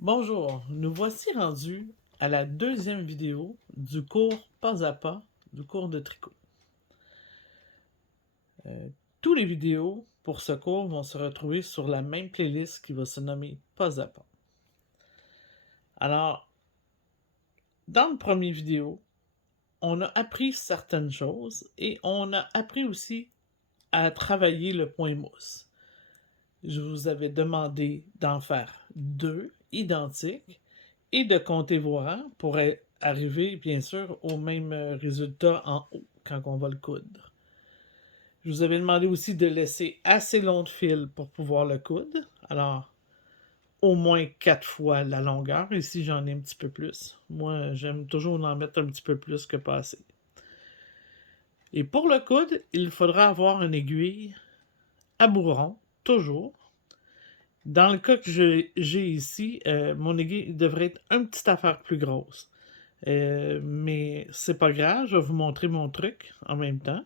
Bonjour, nous voici rendus à la deuxième vidéo du cours pas à pas du cours de tricot. Tous les vidéos pour ce cours vont se retrouver sur la même playlist qui va se nommer pas à pas. Alors, dans le premier vidéo, on a appris certaines choses et on a appris aussi à travailler le point mousse. Je vous avais demandé d'en faire 2 identiques et de compter vos rangs pour arriver, bien sûr, au même résultat en haut quand on va le coudre. Je vous avais demandé aussi de laisser assez long de fil pour pouvoir le coudre. Alors, au moins 4 fois la longueur. Ici, j'en ai un petit peu plus. Moi, j'aime toujours en mettre un petit peu plus que pas assez. Et pour le coudre, il faudra avoir une aiguille à bourron, toujours. Dans le cas que j'ai ici, mon aiguille devrait être un petit affaire plus grosse. Mais c'est pas grave, je vais vous montrer mon truc en même temps.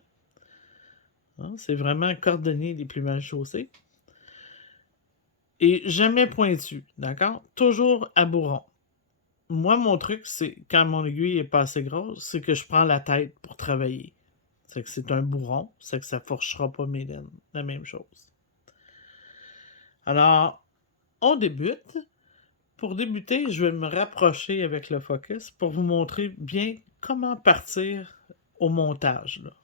Hein, c'est vraiment cordonnier des plus mal chaussés. Et jamais pointu, d'accord? Toujours à bourron. Moi, mon truc, c'est quand mon aiguille est pas assez grosse, c'est que je prends la tête pour travailler. C'est que c'est un bourron, c'est que ça forchera pas mes laines. La même chose. Alors, on débute. Pour débuter, je vais me rapprocher avec le focus pour vous montrer bien comment partir au montage, là.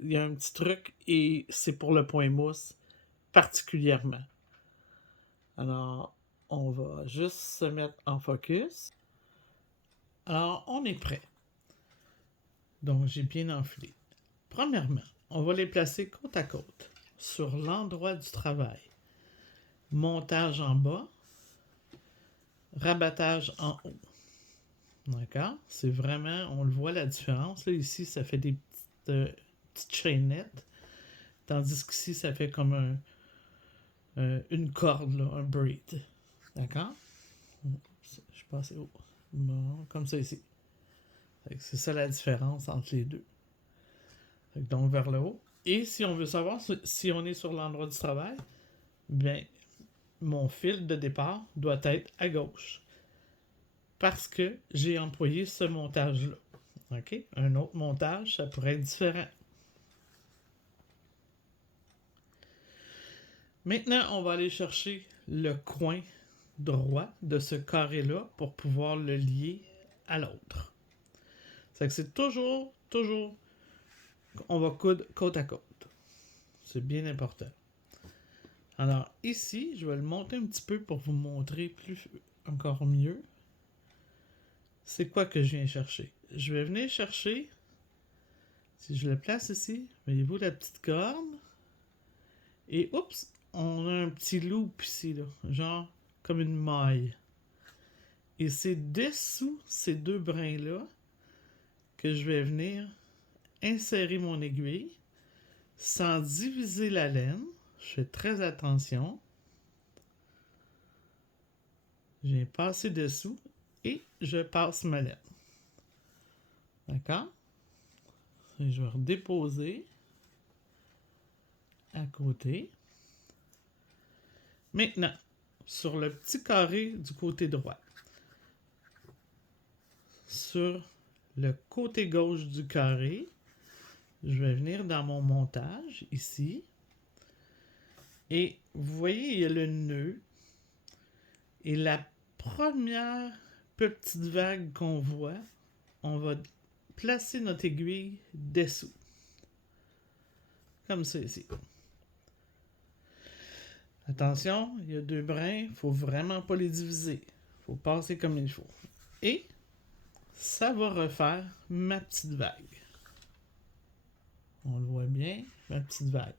Il y a un petit truc et c'est pour le point mousse particulièrement. Alors, on va juste se mettre en focus. Alors, on est prêt. Donc, j'ai bien enfilé. Premièrement, on va les placer côte à côte sur l'endroit du travail. Montage en bas, rabattage en haut. D'accord? C'est vraiment, on le voit la différence. Là, ici, ça fait des petites chaînettes, tandis qu'ici, ça fait comme une corde, là, un braid. D'accord? Je passe haut. Bon, comme ça ici. C'est ça la différence entre les deux. Donc vers le haut. Et si on veut savoir si on est sur l'endroit du travail, bien, mon fil de départ doit être à gauche. Parce que j'ai employé ce montage-là. OK? Un autre montage, ça pourrait être différent. Maintenant, on va aller chercher le coin droit de ce carré-là pour pouvoir le lier à l'autre. C'est toujours, on va coudre côte à côte. C'est bien important. Alors ici, je vais le monter un petit peu pour vous montrer encore mieux. C'est quoi que je viens chercher? Je vais venir chercher, si je le place ici, voyez-vous la petite corne? Et oups, on a un petit loop ici, là, genre comme une maille. Et c'est dessous ces deux brins-là que je vais venir insérer mon aiguille sans diviser la laine. Je fais très attention. Je viens passer dessous et je passe ma laine. D'accord? Et je vais redéposer à côté. Maintenant, sur le petit carré du côté droit, sur le côté gauche du carré, je vais venir dans mon montage ici. Et vous voyez, il y a le nœud. Et la première petite vague qu'on voit, on va placer notre aiguille dessous. Comme ça ici. Attention, il y a deux brins, il ne faut vraiment pas les diviser. Il faut passer comme il faut. Et ça va refaire ma petite vague. On le voit bien, ma petite vague.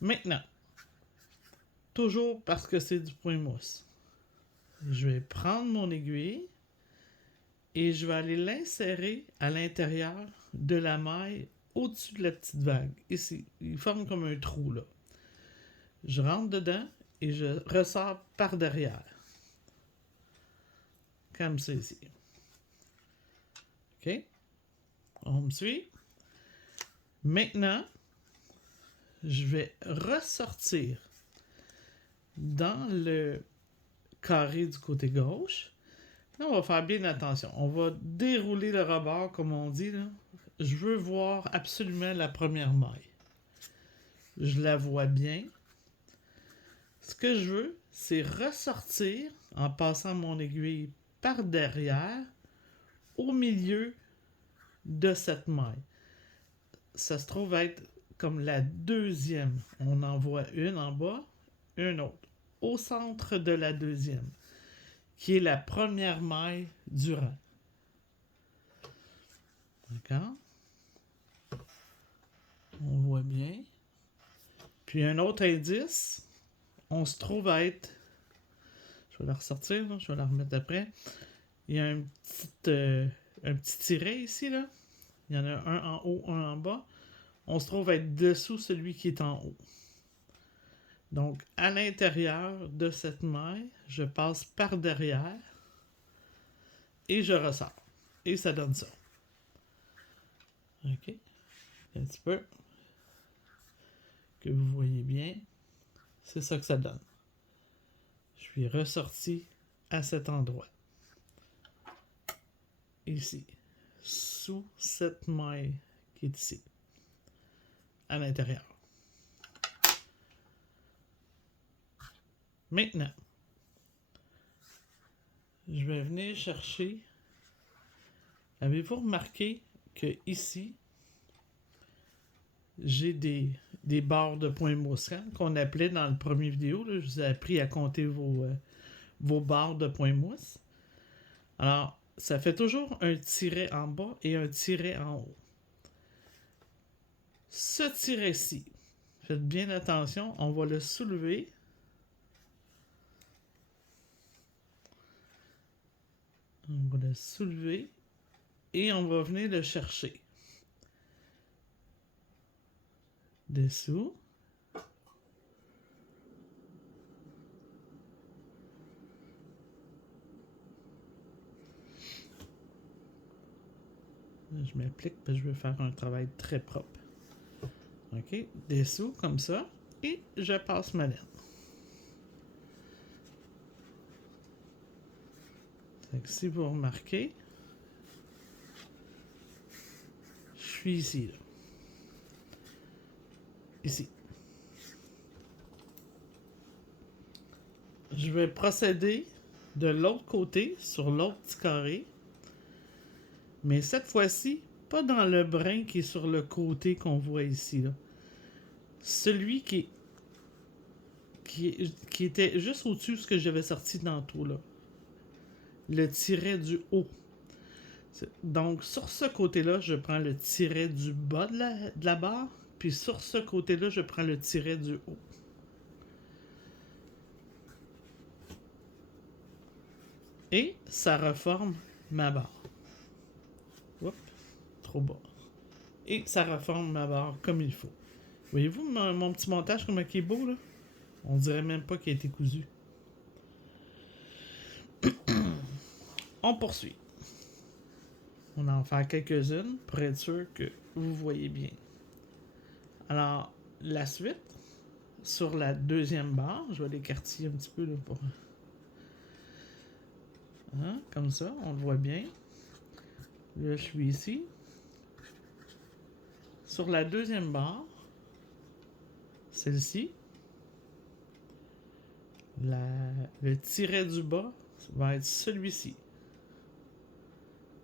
Maintenant, toujours parce que c'est du point mousse, je vais prendre mon aiguille et je vais aller l'insérer à l'intérieur de la maille au-dessus de la petite vague. Ici, il forme comme un trou là. Je rentre dedans et je ressors par derrière. Comme ça ici. OK? On me suit? Maintenant, je vais ressortir dans le carré du côté gauche. Là, on va faire bien attention. On va dérouler le rebord, comme on dit, là. Je veux voir absolument la première maille. Je la vois bien. Ce que je veux, c'est ressortir en passant mon aiguille par derrière au milieu de cette maille. Ça se trouve être comme la deuxième. On en voit une en bas, une autre. Au centre de la deuxième, qui est la première maille du rang. D'accord? On voit bien. Puis un autre indice, on se trouve à être... Je vais la ressortir, là, je vais la remettre après. Il y a un petit tiret ici, là. Il y en a un en haut, un en bas. On se trouve à être dessous celui qui est en haut. Donc, à l'intérieur de cette maille, je passe par derrière et je ressors. Et ça donne ça. OK? Un petit peu. Que vous voyez bien. C'est ça que ça donne. Je suis ressorti à cet endroit. Ici. Sous cette maille qui est ici. À l'intérieur. Maintenant, je vais venir chercher. Avez-vous remarqué que ici, j'ai des barres de points mousse qu'on appelait dans le premier vidéo. Là, je vous ai appris à compter vos barres de points mousse. Alors, ça fait toujours un tiret en bas et un tiret en haut. Ce tiret-ci, faites bien attention, on va le soulever. On va le soulever et on va venir le chercher. Dessous. Je m'applique parce que je veux faire un travail très propre. OK, dessous comme ça et je passe ma laine. Donc, si vous remarquez, je suis ici, là. Ici. Je vais procéder de l'autre côté, sur l'autre petit carré. Mais cette fois-ci, pas dans le brin qui est sur le côté qu'on voit ici, là. Celui qui était juste au-dessus de ce que j'avais sorti tantôt, là. Le tiret du haut. Donc, sur ce côté-là, je prends le tiret du bas de la barre. Puis sur ce côté-là, je prends le tiret du haut. Et ça reforme ma barre. Oups, trop bas. Et ça reforme ma barre comme il faut. Voyez-vous mon petit montage comme il est beau, là? On dirait même pas qu'il a été cousu. On poursuit. On en fait quelques-unes pour être sûr que vous voyez bien. Alors, la suite, sur la deuxième barre, je vais l'écartiller un petit peu là pour... Hein, comme ça, on le voit bien. Là, je suis ici. Sur la deuxième barre, celle-ci, le tiret du bas va être celui-ci.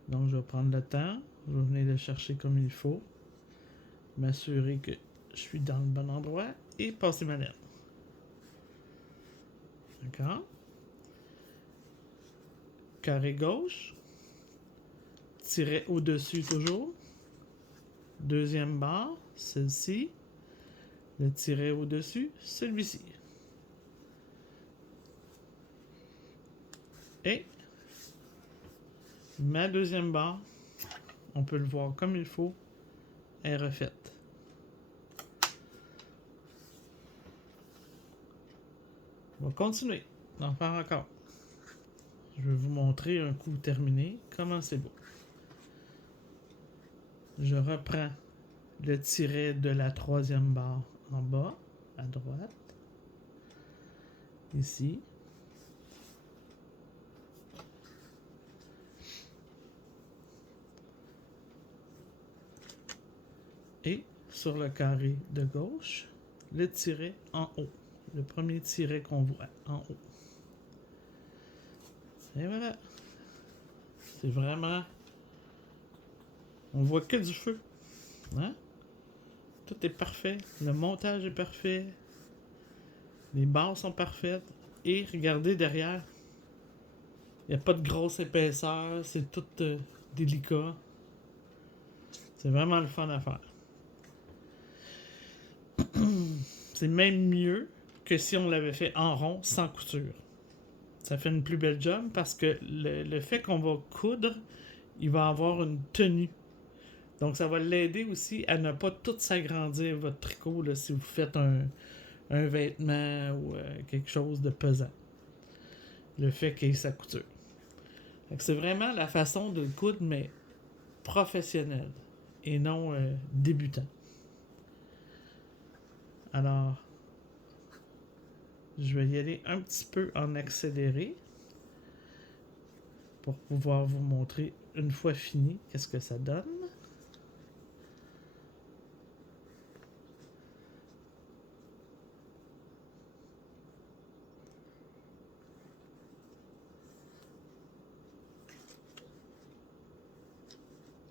Donc, je vais prendre le temps. Je vais venir le chercher comme il faut. M'assurer que je suis dans le bon endroit et passer ma laine. D'accord? Carré gauche. Tiret au-dessus toujours. Deuxième barre, celle-ci. Le tiret au-dessus, celui-ci. Et ma deuxième barre, on peut le voir comme il faut, est refaite. On va continuer d'en faire encore. Je vais vous montrer un coup terminé, comment c'est beau. Je reprends le tiret de la troisième barre en bas, à droite, ici. Et sur le carré de gauche, le tiret en haut. Le premier tiret qu'on voit en haut. Et voilà. C'est vraiment... On voit que du feu. Hein? Tout est parfait. Le montage est parfait. Les barres sont parfaites. Et regardez derrière. Il n'y a pas de grosse épaisseur. C'est tout délicat. C'est vraiment le fun à faire. C'est même mieux que si on l'avait fait en rond, sans couture. Ça fait une plus belle job parce que le fait qu'on va coudre, il va avoir une tenue. Donc ça va l'aider aussi à ne pas tout s'agrandir votre tricot là, si vous faites un vêtement ou quelque chose de pesant. Le fait qu'il y ait sa couture. Donc c'est vraiment la façon de le coudre, mais professionnelle et non débutant. Alors, je vais y aller un petit peu en accéléré pour pouvoir vous montrer une fois fini qu'est-ce que ça donne.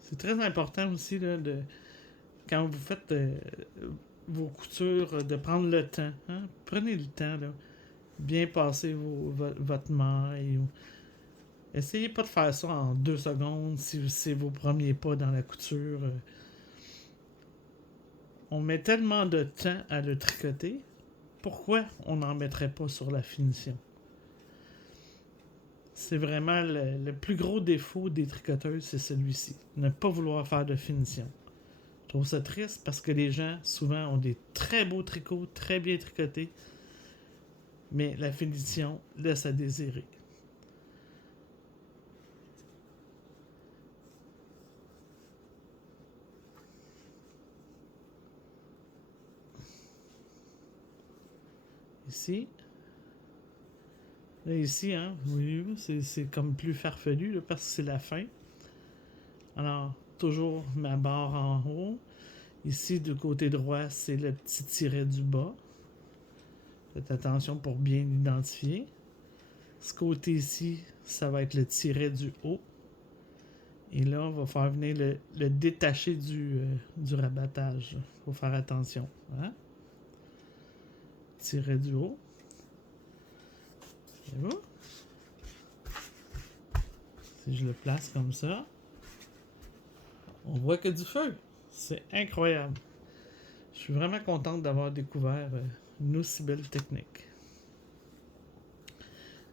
C'est très important aussi là, quand vous faites vos coutures, de prendre le temps. Hein? Prenez le temps, là. Bien passer votre maille. Essayez pas de faire ça en 2 secondes si c'est vos premiers pas dans la couture. On met tellement de temps à le tricoter. Pourquoi on n'en mettrait pas sur la finition? C'est vraiment le plus gros défaut des tricoteuses, c'est celui-ci. Ne pas vouloir faire de finition. Je trouve ça triste parce que les gens, souvent, ont des très beaux tricots, très bien tricotés, mais la finition laisse à désirer. Ici. Là, ici, hein, oui, c'est comme plus farfelu là, parce que c'est la fin. Alors, toujours ma barre en haut. Ici, du côté droit, c'est le petit tiret du bas. Faites attention pour bien l'identifier. Ce côté-ci, ça va être le tiret du haut. Et là, on va faire venir le détaché du rabattage. Il faut faire attention. Hein? Tiret du haut. C'est bon? Si je le place comme ça, on voit que du feu. C'est incroyable. Je suis vraiment contente d'avoir découvert une aussi belle technique.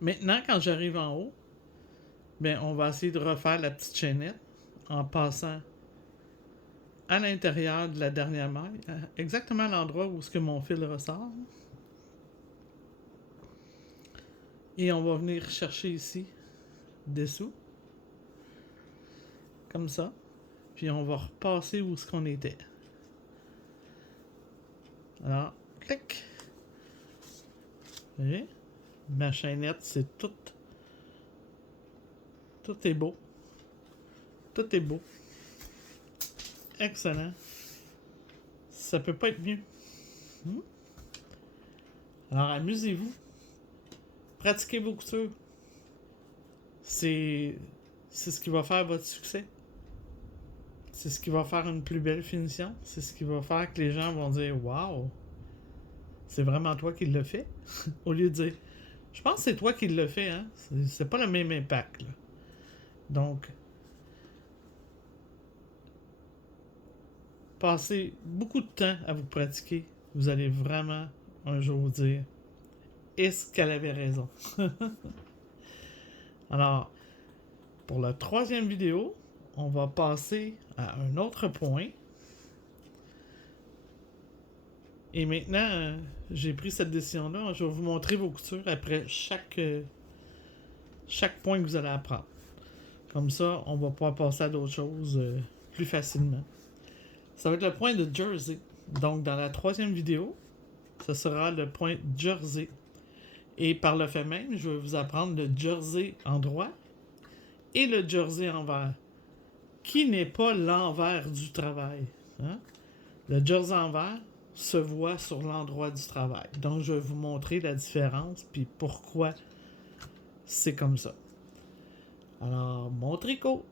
Maintenant, quand j'arrive en haut, ben, on va essayer de refaire la petite chaînette en passant à l'intérieur de la dernière maille, exactement à l'endroit où ce que mon fil ressort. Et on va venir chercher ici, dessous, comme ça. Puis on va repasser où ce qu'on était. Alors, clic. Vous voyez? Ma chaînette, c'est tout. Tout est beau. Tout est beau. Excellent. Ça peut pas être mieux. Alors, amusez-vous. Pratiquez vos coutures. C'est ce qui va faire votre succès. C'est ce qui va faire une plus belle finition. C'est ce qui va faire que les gens vont dire « Wow! C'est vraiment toi qui l'as fait? » Au lieu de dire « Je pense que c'est toi qui l'as fait. Hein? C'est pas le même impact. » Là. Donc, passez beaucoup de temps à vous pratiquer. Vous allez vraiment un jour dire « Est-ce qu'elle avait raison? » Alors, pour la 3e vidéo, on va passer à un autre point. Et maintenant, j'ai pris cette décision-là. Je vais vous montrer vos coutures après chaque point que vous allez apprendre. Comme ça, on va pouvoir passer à d'autres choses plus facilement. Ça va être le point de jersey. Donc, dans la 3e vidéo, ce sera le point jersey. Et par le fait même, je vais vous apprendre le jersey endroit et le jersey envers, qui n'est pas l'envers du travail. Hein? Le jersey en vert se voit sur l'endroit du travail. Donc, je vais vous montrer la différence puis pourquoi c'est comme ça. Alors, mon tricot.